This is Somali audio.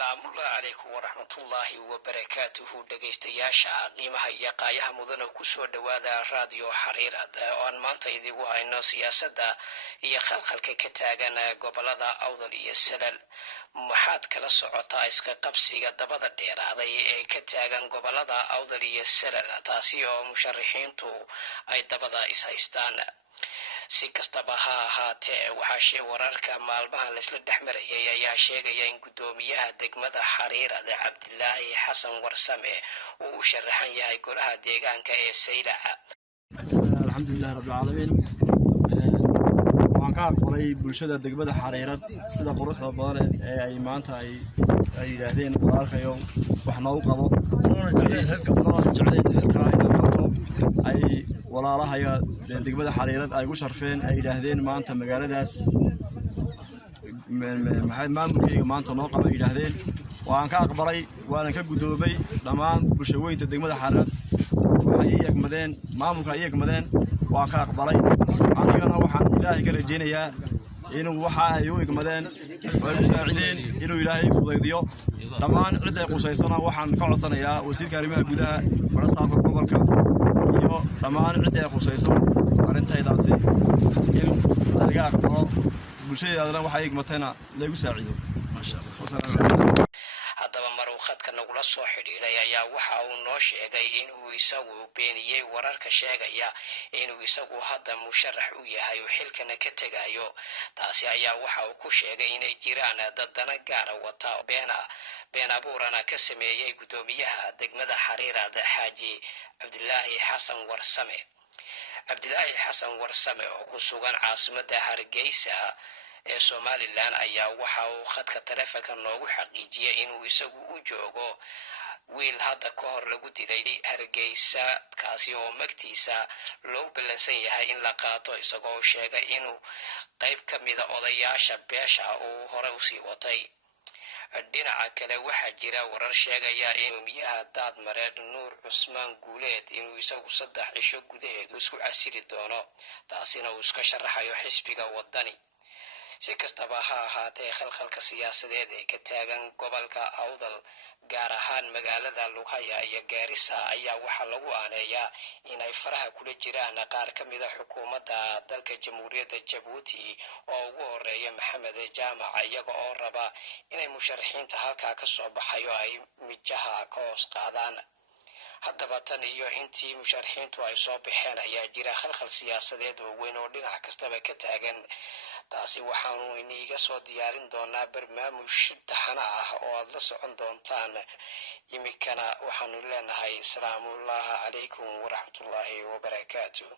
السلام عليكم ورحمة الله وبركاته dhageystayaasha qiimaha iyo qaayaha mudan oo ku soo dhawaada radio xariirad oo aan maanta idigu hayno siyaasadda iyo khalkhalka ka taagan gobolada Awdal iyo Salal maxaad kala socotaa iska qabsiga dabada dheeraaday ee ka taagan gobolada Awdal iyo Salal taasi oo musharaxiintu ay dabada is haystaan si kastaba ha ahaatee waxaa wararka maalmahan la isla dhexmarayay ayaa sheegaya in gudoomiyaha degmada Xariirad Cabdilaahi Xasan Warsame uu sharaxan yahay golaha deegaanka ee Saylac. alxamdulillaah rabbil caalamiin waxaan ka aqbalay bulshada degmada Xariirad sida quruxda badan ee ay maanta ay yiraahdeen walaalkayo wax noo qabo ay walaalaha degmada Xariirad ay ugu sharfeen ay yiraahdeen maanta magaaladaas maamulkayga maanta noo qaba yiraahdeen waan ka aqbalay waan ka gudoomay dhamaan bulshooyinka degmada Xariirad waxay yagmadeen maamulka ay yagmadeen waan ka aqbalay anigana waxaan ilaahay ka rajeynayaa inuu waxa ay u yagmadeen way u saacideen inuu ilaahay fudaydiyo dhamaan cid ay qusaysana waxaan ka codsanayaa wasiirka arrimaha gudaha marasaafka gobolka iyo dhamaan cid ay qusayso arintaydaasi in laga aqbalo bulshada waxay yagmatayna lagu saacido masha Allah. haddaba maruu khadka nagula soo xidhiidhay ayaa waxa uu noo sheegay inuu isagu beeniyey wararka sheegaya inuu isagu hadda musharax u yahay oo xilkana ka tegayo taasi ayaa waxa uu ku sheegay inay jiraan dad dana gaara wata been abuurana ka sameeyay gudoomiyaha degmada Xariirad Xaaji Cabdilaahi Xasan Warsame. Cabdilaahi Xasan Warsame oo ku sugan caasimadda Hargeysa ee Somaliland ayaa waxa uu khadka taleefanka noogu xaqiijiyay inuu isagu u joogo wiil hadda ka hor lagu dilay Hargeysa kaasi oo magtiisa loo ballansan yahay in la qaato isagoo sheegay inuu qayb ka mid ah odayaasha beesha uu hore u sii watay. dhinaca kale waxaa jira warar sheegaya in gudoomiyaha Daadmareed Nuur Cusmaan Guuleed inuu isagu 3 cisho gudaheed isku casiri doono taasina uu iska sharaxayo xisbiga wadani. si kastaba ha ahaatee khalkhalka siyaasadeed ee ka taagan gobolka Awdal gaar ahaan magaalada Lughaya iyo Gaarisa ayaa waxa lagu aaneeyaa inay faraha kula jiraan qaar ka mid ah xukuumadda dalka Jamhuuriyadda Jabuuti oo ugu horeeya Maxamed Jaamac iyaga oo raba inay musharaxiinta halka ka soo baxayo ay mijaha ka hoos qaadaan. haddaba tan iyo intii musharaxiintu ay soo baxeen ayaa jira khalkhal siyaasadeed oo weyn oo dhinac kastaba ka taagan taasi waxaanu iniga soo diyaarin doonaa barnaamij taxana ah oo aad la socon doontaan imikana waxaanu leenahay salaamu calaykum waraxmatullaahi wabarakaatuh.